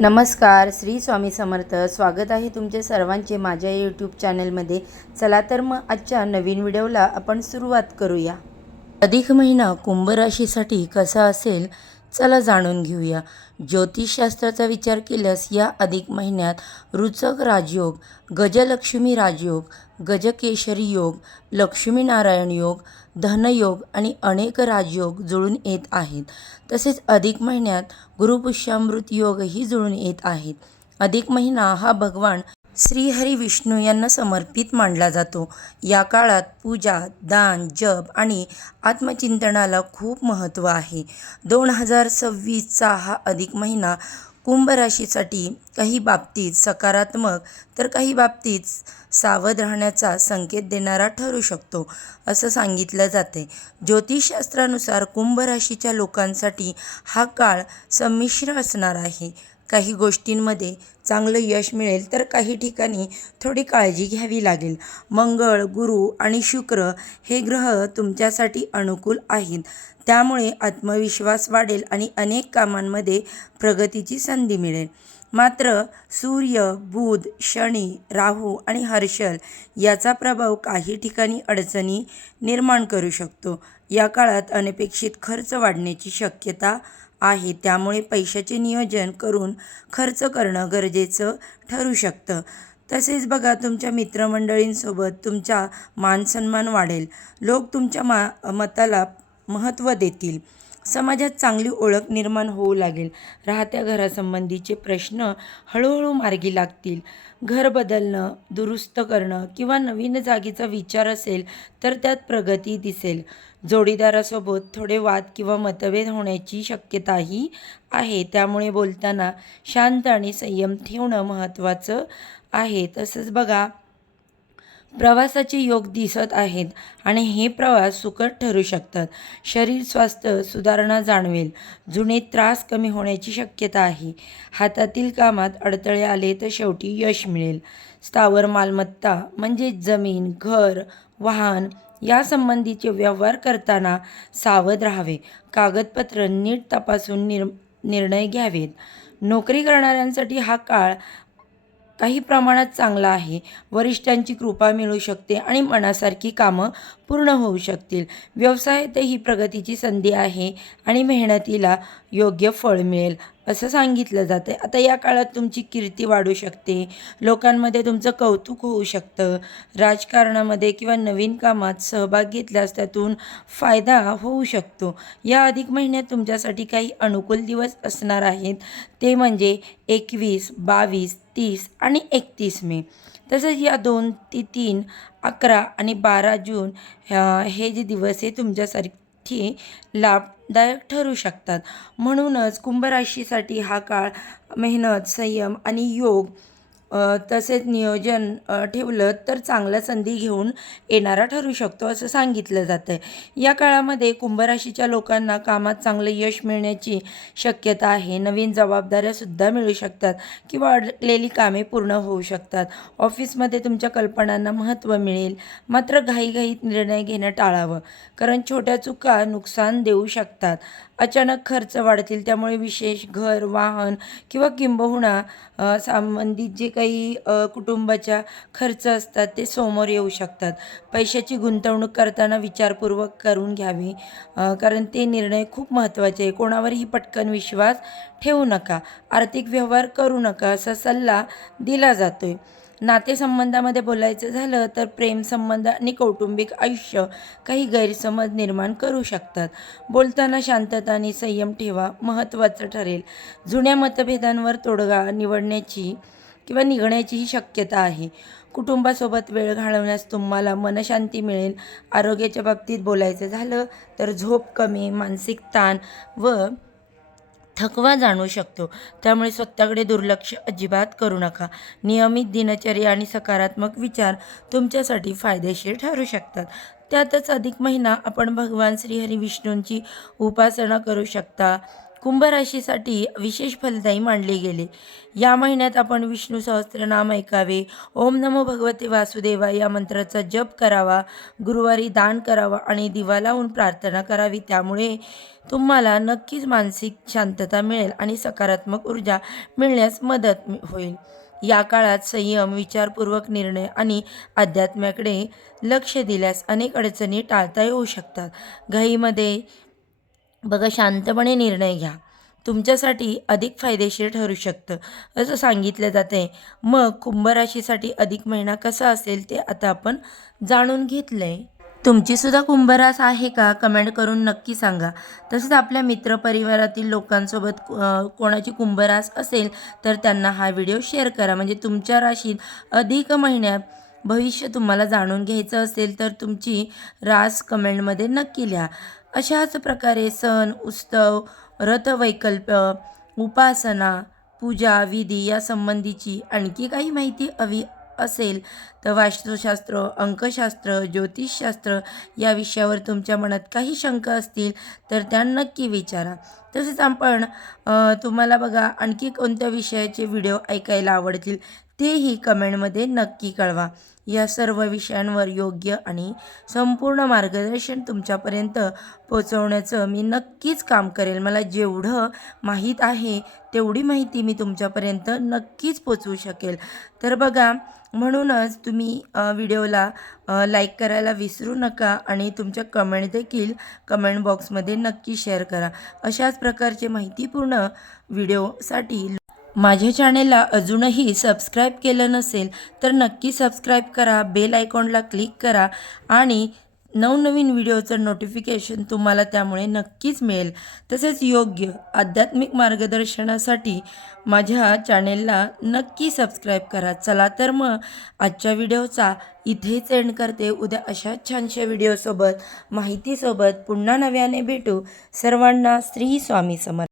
नमस्कार, श्री स्वामी समर्थ. स्वागत आहे तुमचे सर्वांचे माझ्या यूट्यूब चॅनलमध्ये. चला तर मग आजच्या नवीन व्हिडिओला आपण सुरुवात करूया. अधिक महिना कुंभ राशीसाठी कसा असेल, चला जाणून घेऊया. ज्योतिषशास्त्राचा विचार केल्यास या अधिक महिन्यात रुचक राजयोग, गजलक्ष्मी राजयोग, गजकेशरी योग, लक्ष्मीनारायण योग, धनयोग आणि अनेक राजयोग जुळून येत आहेत. तसेच अधिक महिन्यात गुरुपुष्यामृत योगही जुळून येत आहेत. अधिक महिना हा भगवान श्रीहरी विष्णू यांना समर्पित मानला जातो. या काळात पूजा, दान, जप आणि आत्मचिंतनाला खूप महत्त्व आहे. 2026चा हा अधिक महिना कुंभ राशीसाठी काही बाबतीत सकारात्मक तर काही बाबतीत सावध राहण्याचा संकेत देणारा ठरू शकतो, असं सांगितलं जाते. ज्योतिषशास्त्रानुसार कुंभ राशीच्या लोकांसाठी हा काळ संमिश्र असणार आहे. काही गोष्टींमध्ये चांगलं यश मिळेल तर काही ठिकाणी थोडी काळजी घ्यावी लागेल. मंगळ, गुरु आणि शुक्र हे ग्रह तुमच्यासाठी अनुकूल आहेत. त्यामुळे आत्मविश्वास वाढेल आणि अनेक कामांमध्ये प्रगतीची संधी मिळेल. मात्र सूर्य, बुध, शनी, राहू आणि हर्षल याचा प्रभाव काही ठिकाणी अडचणी निर्माण करू शकतो. या काळात अनपेक्षित खर्च वाढण्याची शक्यता आहे. त्यामुळे पैशाचे नियोजन करून खर्च करणं गरजेचं ठरू शकतं. तसेच बघा, तुमच्या मित्रमंडळींसोबत तुमचा मानसन्मान वाढेल. लोक तुमच्या मताला महत्त्व देतील. समाजात चांगली ओळख निर्माण होऊ लागेल. राहत्या घरासंबंधीचे प्रश्न हळूहळू मार्गी लागतील. घर बदलणं, दुरुस्त करणं किंवा नवीन जागेचा विचार असेल तर त्यात प्रगती दिसेल. जोडीदारासोबत थोडे वाद किंवा मतभेद होण्याची शक्यताही आहे. त्यामुळे बोलताना शांत आणि संयम ठेवणं महत्त्वाचं आहे. तसंच बघा, प्रवासाचे योग दिसत आहेत आणि हे प्रवास सुखद ठरू शकतात. शरीर स्वास्थ्य सुधारणा जाणवेल. जुने त्रास कमी होण्याची शक्यता आहे. हातातील कामात अडथळे आले तर शेवटी यश मिळेल. स्थावर मालमत्ता म्हणजे जमीन, घर, वाहन यासंबंधीचे व्यवहार करताना सावध राहावे. कागदपत्र नीट तपासून निर्णय घ्यावेत. नोकरी करणाऱ्यांसाठी हा काळ काही प्रमाणात चांगला आहे. वरिष्ठांची कृपा मिळू शकते आणि मनासारखी कामं पूर्ण होऊ शकतील. व्यवसायातही प्रगतीची संधी आहे आणि मेहनतीला योग्य फळ मिळेल, असं सांगितलं जातं. आता या काळात तुमची कीर्ती वाढू शकते. लोकांमध्ये तुमचं कौतुक होऊ शकतं. राजकारणामध्ये किंवा नवीन कामात सहभाग घेतल्यास त्यातून फायदा होऊ शकतो. या अधिक महिन्यात तुमच्यासाठी काही अनुकूल दिवस असणार आहेत. ते म्हणजे 21, 22, 30 आणि 31 मे. तसंच या 2 ते 3, 11 आणि 12 जून हे जे दिवस आहे तुमच्यासाठी लाभदायक ठरू शकतात. म्हणूनच कुंभ राशीसाठी हा काळ मेहनत, संयम आणि योग तसेच नियोजन ठेवलं तर चांगल्या संधी घेऊन येणारा ठरू शकतो, असं सांगितलं जातं आहे. या काळामध्ये कुंभ राशीच्या लोकांना कामात चांगलं यश मिळण्याची शक्यता आहे. नवीन जबाबदाऱ्यासुद्धा मिळू शकतात किंवा अडकलेली कामे पूर्ण होऊ शकतात. ऑफिसमध्ये तुमच्या कल्पनांना महत्त्व मिळेल. मात्र घाईघाईत निर्णय घेणं टाळावं, कारण छोट्या चुका नुकसान देऊ शकतात. अचानक खर्च वाढतील. त्यामुळे विशेष घर, वाहन किंवा किंबहुना संबंधित जे काही कुटुंबाच्या खर्च असतात ते समोर येऊ शकतात. पैशाची गुंतवणूक करताना विचारपूर्वक करून घ्यावी, कारण ते निर्णय खूप महत्त्वाचे आहे. कोणावरही पटकन विश्वास ठेवू नका. आर्थिक व्यवहार करू नका, असा सल्ला दिला जातोय. नातेसंबंधामध्ये बोलायचं झालं तर प्रेमसंबंध आणि कौटुंबिक आयुष्य काही गैरसमज निर्माण करू शकतात. बोलताना शांतता आणि संयम ठेवा, महत्त्वाचं ठरेल. जुन्या मतभेदांवर तोडगा निघण्याचीही शक्यता आहे. कुटुंबासोबत वेळ घालवण्यास तुम्हाला मनशांती मिळेल. आरोग्याच्या बाबतीत बोलायचं झालं तर झोप कमी, मानसिक ताण व थकवा जाणवू शकतो. त्यामुळे स्वतःकडे दुर्लक्ष अजिबात करू नका. नियमित दिनचर्या आणि सकारात्मक विचार तुमच्यासाठी फायदेशीर ठरू शकतात. त्यातच अधिक महिना आपण भगवान श्रीहरी विष्णूंची उपासना करू शकता. कुंभ राशीसाठी विशेष फलदायी मानले गेले. या महिन्यात आपण विष्णू सहस्त्रनाम ऐकावे, ओम नमो भगवते वासुदेवा या मंत्राचा जप करावा, गुरुवारी दान करावा आणि दिवा लावून प्रार्थना करावी. त्यामुळे तुम्हाला नक्कीच मानसिक शांतता मिळेल आणि सकारात्मक ऊर्जा मिळण्यास मदत होईल. या काळात संयम, विचारपूर्वक निर्णय आणि अध्यात्माकडे लक्ष दिल्यास अनेक अडचणी टाळता येऊ शकतात. घाईमध्ये बघा शांतपणे निर्णय घ्या, तुमच्यासाठी अधिक फायदेशीर ठरू शकतं असं सांगितलं जाते. मग कुंभ राशीसाठी अधिक महिना कसा असेल ते आता आपण जाणून घेतलंय. तुमची सुद्धा कुंभ रास आहे का? कमेंट करून नक्की सांगा. तसंच आपल्या मित्रपरिवारातील लोकांसोबत कोणाची कुंभ रास असेल तर त्यांना हा व्हिडिओ शेअर करा. म्हणजे तुमच्या राशीत अधिक महिन्यात भविष्य तुम्हाला जाणून घ्यायचं असेल तर तुमची रास कमेंटमध्ये नक्की लिहा. अशाच प्रकारे सण, उत्सव, व्रतवैकल्प, उपासना, पूजा, विधी या संबंधीची आणखी काही माहिती हवी असेल तर वास्तुशास्त्र, अंकशास्त्र, ज्योतिषशास्त्र या विषयावर तुमच्या मनात काही शंका असतील तर त्या नक्की विचारा. तसेच आपण तुम्हाला बघा आणखी कोणत्या विषयाचे व्हिडिओ ऐकायला आवडतील तेही कमेंटमध्ये नक्की कळवा. या सर्व विषयांवर योग्य आणि संपूर्ण मार्गदर्शन तुमच्यापर्यंत पोहोचवण्याचं मी नक्कीच काम करेल. मला जेवढं माहीत आहे तेवढी माहिती मी तुमच्यापर्यंत नक्कीच पोचवू शकेल. तर बघा, म्हणूनच तुम्ही व्हिडिओला लाईक करायला विसरू नका आणि तुमच्या कमेंट देखील कमेंट बॉक्समध्ये नक्की शेअर करा. अशाच प्रकारचे माहितीपूर्ण व्हिडिओसाठी माझ्या चॅनेलला अजूनही सबस्क्राईब केलं नसेल तर नक्की सबस्क्राईब करा, बेल आयकॉनला क्लिक करा आणि नवनवीन व्हिडिओचं नोटिफिकेशन तुम्हाला त्यामुळे नक्कीच मिळेल. तसेच योग्य आध्यात्मिक मार्गदर्शनासाठी माझ्या चॅनेलला नक्की सबस्क्राईब करा. चला तर मग आजच्या व्हिडिओचा इथेच एंड करते. उद्या अशा छानशा व्हिडिओसोबत, माहितीसोबत पुन्हा नव्याने भेटू. सर्वांना श्री स्वामी समर्थ.